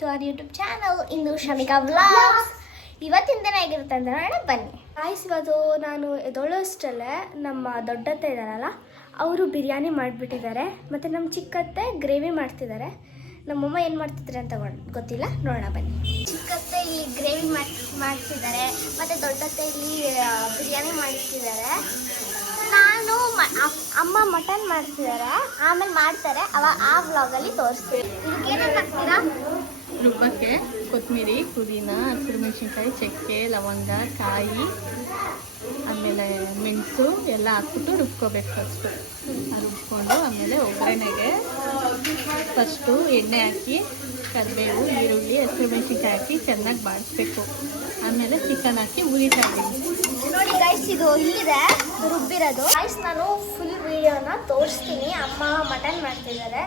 To our YouTube channel. ಇಂದು Shamika vlogs. ಇವತ್ತಿನ ದಿನ ಹೇಗಿರುತ್ತೆ ಅಂತ ನೋಡೋಣ ಬನ್ನಿ. ಗಾಯ್ಸ್, ಇವತ್ತು ನಾನು ಎದ್ದೊಳ್ಳೋಷ್ಟರಲ್ಲೇ ನಮ್ಮ ದೊಡ್ಡತ್ತೆ ಇದ್ದಾರಲ್ಲ, ಅವರು ಬಿರಿಯಾನಿ ಮಾಡಿಬಿಟ್ಟಿದ್ದಾರೆ. ಮತ್ತು ನಮ್ಮ ಚಿಕ್ಕತ್ತೆ ಗ್ರೇವಿ ಮಾಡ್ತಿದ್ದಾರೆ. ನಮ್ಮಮ್ಮ ಏನು ಮಾಡ್ತಿದ್ದಾರೆ ಅಂತ ಗೊತ್ತಿಲ್ಲ, ನೋಡೋಣ ಬನ್ನಿ. ಚಿಕ್ಕತ್ತೆ ಈ ಗ್ರೇವಿ ಮಾಡ್ತಿದ್ದಾರೆ, ಮತ್ತು ದೊಡ್ಡತ್ತೆ ಇಲ್ಲಿ ಬಿರಿಯಾನಿ ಮಾಡ್ತಿದ್ದಾರೆ. ನಾನು ಅಮ್ಮ ಮಟನ್ ಮಾಡ್ತಿದ್ದಾರೆ, ಆಮೇಲೆ ಮಾಡ್ತಾರೆ ಆ ವ್ಲಾಗಲ್ಲಿ ತೋರಿಸ್ತೀನಿ. ಇದಕ್ಕೇನೇನು ಹಾಕ್ತೀರಾ? ರುಬ್ಬಕ್ಕೆ ಕೊತ್ತಂಬರಿ, ಪುದೀನ, ಹಸಿರು ಮೆಣಸಿನ್ಕಾಯಿ, ಚಕ್ಕೆ, ಲವಂಗ, ಕಾಯಿ, ಆಮೇಲೆ ಮೆಣಸು ಎಲ್ಲ ಹಾಕ್ಬಿಟ್ಟು ರುಬ್ಕೋಬೇಕು. ಫಸ್ಟು ರುಬ್ಕೊಂಡು ಆಮೇಲೆ ಒಗ್ಗರಣೆಗೆ ಫಸ್ಟು ಎಣ್ಣೆ ಹಾಕಿ ಕರಿಬೇವು, ಈರುಳ್ಳಿ, ಹಸಿರು ಮೆಣಸಿನ್ಕಾಯಿ ಹಾಕಿ ಚೆನ್ನಾಗಿ ಬಾಡಿಸ್ಬೇಕು. ಆಮೇಲೆ ಚಿಕನ್ ಹಾಕಿ ಉರಿತಾ ಇದ್ದೀವಿ. ನೋಡಿ ಗೈಸ್, ಇದು ಇಲ್ಲಿದೆ ರುಬ್ಬಿರೋದು. ಗೈಸ್, ನಾನು ಫುಲ್ ವಿಡಿಯೋನ ತೋರಿಸ್ತೀನಿ. ಅಮ್ಮ ಮಟನ್ ಮಾಡ್ತಿದ್ದಾರೆ,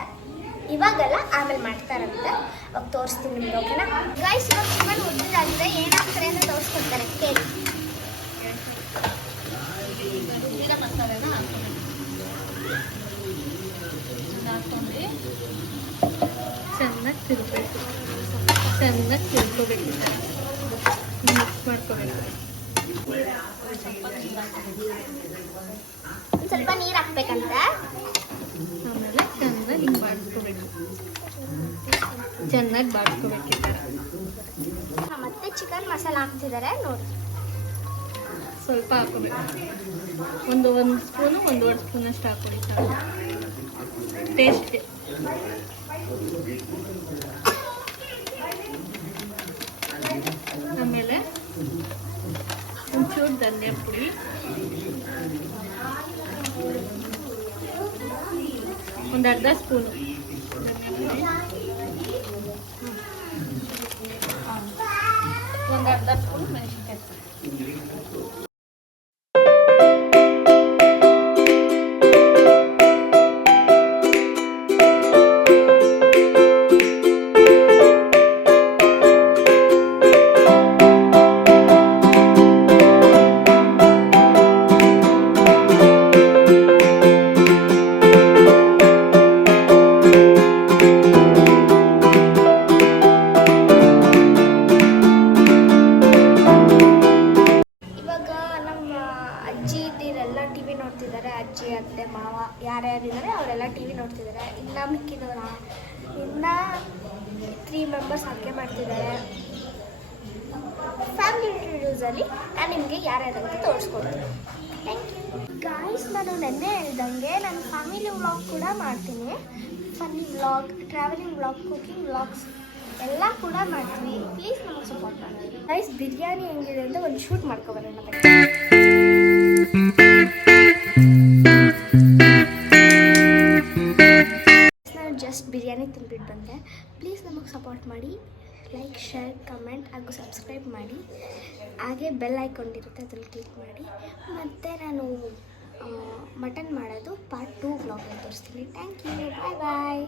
ಇವಾಗಲ್ಲ ಆಮೇಲೆ ಮಾಡ್ತಾರಂತೆ, ಅವಾಗ ತೋರಿಸ್ತೀನಿ ನಿಮ್ಗೆ. ಓಕೆನಾ ಗೈಸ್? ಇವಾಗ ಚಿಕನ್ ರುಬ್ಬಿದಾಗಿದೆ, ಏನಾಗ್ತಾರೆ ಅಂತ ತೋರಿಸ್ಕೊಡ್ತಾರೆ, ಕೇಳಿ. ರುಬ್ಬಿದ ಮಸಾಲೆನ ಹಾಕ್ಕೊಂಡು ಚೆನ್ನಾಗಿ ತಿರುಗಬೇಕು. ಚೆನ್ನಾಗಿ ತಿರ್ಕೋಬೇಕು, ಮಿಕ್ಸ್ ಮಾಡ್ಕೋಬೇಕು. ಸ್ವಲ್ಪ ನೀರು ಹಾಕ್ಬೇಕಂತ. ಆಮೇಲೆ ಚೆನ್ನಾಗಿ ಬಾಡಿಸ್ಕೋಬೇಕು. ಚೆನ್ನಾಗಿ ಬಾಡಿಸ್ಕೋಬೇಕಿದ್ದಾರೆ. ಮತ್ತೆ ಚಿಕನ್ ಮಸಾಲ ಹಾಕ್ತಿದ್ದಾರೆ ನೋಡಿ. ಸ್ವಲ್ಪ ಹಾಕೋಬೇಕು, ಒಂದು ಸ್ಪೂನು 1.5 ಸ್ಪೂನ್ ಅಷ್ಟು ಹಾಕೊಳ್ಳಿ, ಸಾಕು ಟೇಸ್ಟ್ಗೆ. ಆಮೇಲೆ ಒಂಚೂರು ಧನಿಯಾ ಪುಡಿ, ಒಂದು ಅರ್ಧ ಸ್ಪೂನು ಧನಿಯಾ ಪುಡಿ, ಒಂದು ಅರ್ಧ ಸ್ಪೂನ್ ಮೆಣಸಿನ್ಕಾಯಿ. ಟಿವಿ ನೋಡ್ತಿದ್ದಾರೆ. ಅಜ್ಜಿ, ಅತ್ತೆ, ಮಾವ ಯಾರ್ಯಾರಿದ್ದಾರೆ ಅವರೆಲ್ಲ ಟಿವಿ ನೋಡ್ತಿದ್ದಾರೆ. ಇನ್ನು ಮಿಕ್ಕಿದವರ ಇನ್ನು 3 ಮೆಂಬರ್ಸ್ ಅಡುಗೆ ಮಾಡ್ತಿದ್ದಾರೆ. ಫ್ಯಾಮಿಲಿ ಇಂಟರ್ವ್ಯೂಸಲ್ಲಿ ನಾನು ನಿಮಗೆ ಯಾರ್ಯಾರಂತ ತೋರಿಸ್ಕೊಡ್ತೀನಿ. Thank you guys. ನಾನು ನೆನ್ನೆ ಹೇಳ್ದಂಗೆ ನಾನು ಫ್ಯಾಮಿಲಿ ವ್ಲಾಗ್ ಕೂಡ ಮಾಡ್ತೀನಿ. Funny vlog, travelling vlog, cooking vlogs ಎಲ್ಲ ಕೂಡ ಮಾಡ್ತೀನಿ. ಪ್ಲೀಸ್ ನಮಗೆ ಸಪೋರ್ಟ್ ಮಾಡಿ ಗೈಸ್. ಬಿರಿಯಾನಿ ಹೆಂಗಿದೆ ಅಂತ ಒಂದು ಶೂಟ್ ಮಾಡ್ಕೊಬರೋಣ. ನಾನು ಜಸ್ಟ್ ಬಿರಿಯಾನಿ ತಿಂದ್ಬಿಟ್ಟು ಬಂದೆ. ಪ್ಲೀಸ್ ನಮಗೆ ಸಪೋರ್ಟ್ ಮಾಡಿ. ಲೈಕ್, ಶೇರ್, ಕಮೆಂಟ್ ಹಾಗೂ ಸಬ್ಸ್ಕ್ರೈಬ್ ಮಾಡಿ. ಹಾಗೆ ಬೆಲ್ ಐಕಾನ್ ಇರುತ್ತೆ, ಅದನ್ನು ಕ್ಲಿಕ್ ಮಾಡಿ. ಮತ್ತು ನಾನು ಮಟನ್ ಮಾಡೋದು ಪಾರ್ಟ್ 2 ವ್ಲಾಗಲ್ಲಿ ತೋರಿಸ್ತೀನಿ. Thank you, bye bye.